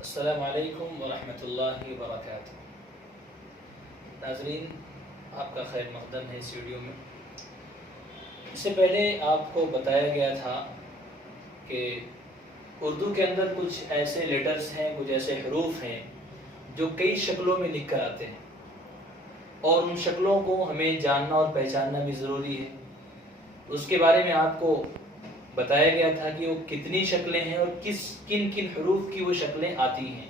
السلام علیکم ورحمۃ اللہ وبرکاتہ۔ ناظرین، آپ کا خیر مقدم ہے اس ویڈیو میں۔ اس سے پہلے آپ کو بتایا گیا تھا کہ اردو کے اندر کچھ ایسے لیٹرز ہیں، کچھ ایسے حروف ہیں جو کئی شکلوں میں لکھ کر آتے ہیں، اور ان شکلوں کو ہمیں جاننا اور پہچاننا بھی ضروری ہے۔ اس کے بارے میں آپ کو بتایا گیا تھا کہ وہ کتنی شکلیں ہیں اور کن کن حروف کی وہ شکلیں آتی ہیں،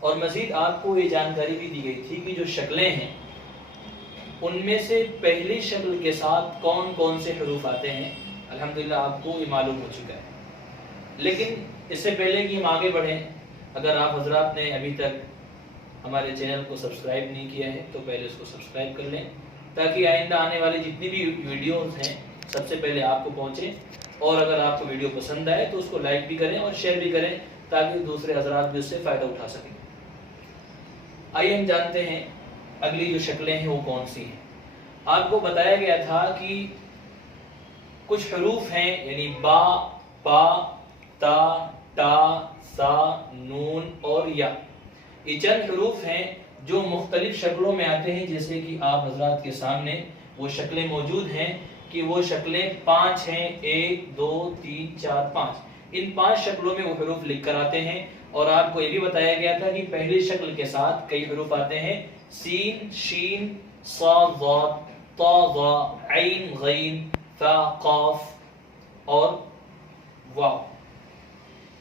اور مزید آپ کو یہ جانکاری بھی دی گئی تھی کہ جو شکلیں ہیں ان میں سے پہلی شکل کے ساتھ کون کون سے حروف آتے ہیں۔ الحمدللہ آپ کو یہ معلوم ہو چکا ہے، لیکن اس سے پہلے کہ ہم آگے بڑھیں، اگر آپ حضرات نے ابھی تک ہمارے چینل کو سبسکرائب نہیں کیا ہے تو پہلے اس کو سبسکرائب کر لیں، تاکہ آئندہ آنے والی جتنی بھی ویڈیوز ہیں سب سے پہلے آپ کو پہنچیں، اور اگر آپ کو ویڈیو پسند آئے تو اس کو لائک بھی کریں اور شیئر بھی کریں، تاکہ دوسرے حضرات بھی اس سے فائدہ اٹھا سکیں۔ آئیے ہم جانتے ہیں اگلی جو شکلیں ہیں وہ کون سی ہیں۔ آپ کو بتایا گیا تھا کہ کچھ حروف ہیں، یعنی با، پا، تا، ٹا، سا، نون اور یا۔ یہ چند حروف ہیں جو مختلف شکلوں میں آتے ہیں، جیسے کہ آپ حضرات کے سامنے وہ شکلیں موجود ہیں کہ وہ شکلیں 5 ہیں، 1 2 3 4 5۔ ان 5 شکلوں میں وہ حروف لکھ کر آتے ہیں، اور آپ کو یہ بھی بتایا گیا تھا کہ پہلی شکل کے ساتھ کئی حروف آتے ہیں، سین، شین، صاد، ضاد، طا، ظا، عین، غین، فا، قاف اور واو۔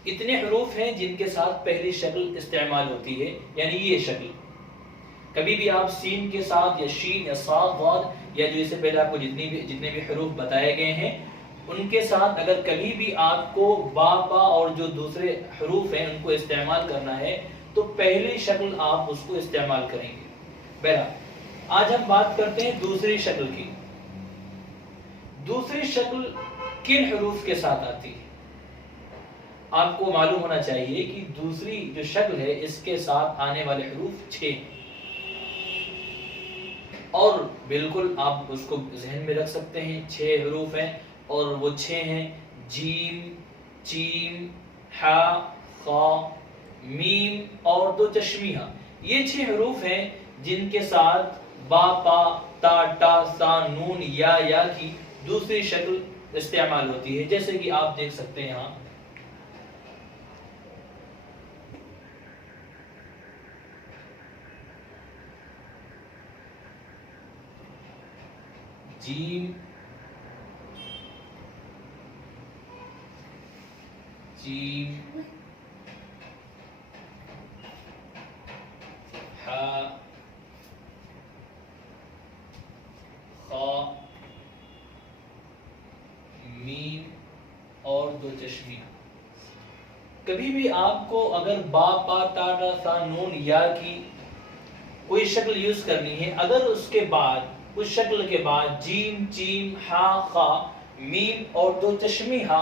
اتنے حروف ہیں جن کے ساتھ پہلی شکل استعمال ہوتی ہے، یعنی یہ شکل۔ کبھی بھی آپ سین کے ساتھ یا شین یا صاد، ضاد، یا جو اس سے پہلے آپ کو جتنے بھی حروف بتائے گئے ہیں ان کے ساتھ اگر کبھی بھی آپ کو با، پا اور جو دوسرے حروف ہیں ان کو استعمال کرنا ہے تو پہلی شکل آپ اس کو استعمال کریں گے۔ بہرحال آج ہم بات کرتے ہیں دوسری شکل کی۔ دوسری شکل کن حروف کے ساتھ آتی ہے؟ آپ کو معلوم ہونا چاہیے کہ دوسری جو شکل ہے اس کے ساتھ آنے والے حروف 6 ہیں، اور بالکل آپ اس کو ذہن میں رکھ سکتے ہیں۔ 6 حروف ہیں، اور وہ 6 ہیں جیم، چیم، حا، خا، میم اور 2 چشمیہ۔ یہ 6 حروف ہیں جن کے ساتھ با، پا، تا، ٹا، سا، نون، یا کی دوسری شکل استعمال ہوتی ہے، جیسے کہ آپ دیکھ سکتے ہیں یہاں جیم، جیم، حا، خا، میم اور 2 چشمی۔ کبھی بھی آپ کو اگر با، پا، تا، ٹا، سا، نون، یا کی کوئی شکل یوز کرنی ہے، اگر اس کے بعد اس شکل کے بعد جیم، چیم، حا، خا، میم اور 2 چشمیہ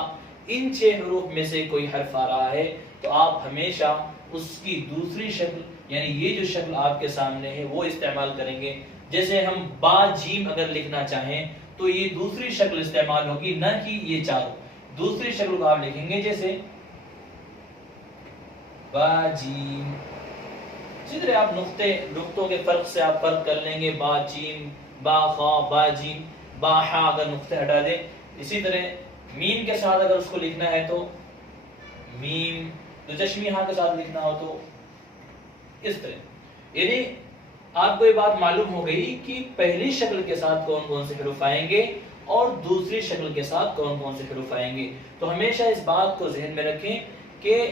ان 6 حروف میں سے کوئی حرف آ رہا ہے تو آپ ہمیشہ اس کی دوسری شکل، یعنی یہ جو شکل آپ کے سامنے ہے وہ استعمال کریں گے۔ جیسے ہم با، جیم اگر لکھنا چاہیں تو یہ دوسری شکل استعمال ہوگی، نہ کہ یہ چاروں۔ دوسری شکل کو آپ لکھیں گے جیسے با، جیم۔ اسی طرح آپ نقطوں کے فرق سے آپ فرق کر لیں گے، با، جیم، با، خا، با، جیم، با، حا اگر نقطے ہٹا دیں۔ اسی طرح میم کے ساتھ اگر اس کو لکھنا ہے تو میم، 2 چشمی ہاں کے ساتھ لکھنا ہو تو اس طرح۔ یعنی آپ کو یہ بات معلوم ہو گئی کہ پہلی شکل کے ساتھ کون کون سے حروف آئیں گے اور دوسری شکل کے ساتھ کون کون سے حروف آئیں گے۔ تو ہمیشہ اس بات کو ذہن میں رکھیں کہ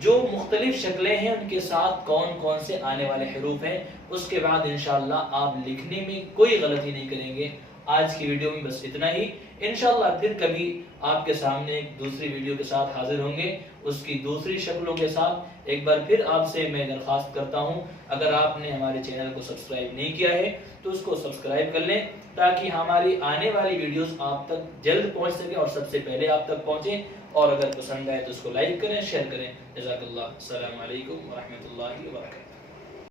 جو مختلف شکلیں ہیں ان کے ساتھ کون کون سے آنے والے حروف ہیں، اس کے بعد انشاءاللہ آپ لکھنے میں کوئی غلطی نہیں کریں گے۔ آج کی ویڈیو میں بس اتنا ہی، انشاءاللہ پھر کبھی آپ کے سامنے ایک دوسری ویڈیو کے ساتھ حاضر ہوں گے، اس کی دوسری شکلوں کے ساتھ۔ ایک بار پھر آپ سے میں درخواست کرتا ہوں، اگر آپ نے ہمارے چینل کو سبسکرائب نہیں کیا ہے تو اس کو سبسکرائب کر لیں، تاکہ ہماری آنے والی ویڈیوز آپ تک جلد پہنچ سکیں اور سب سے پہلے آپ تک پہنچیں، اور اگر پسند آئے تو اس کو لائک کریں، شیئر کریں۔ جزاک اللہ۔ السلام علیکم ورحمۃ اللہ وبرکاتہ۔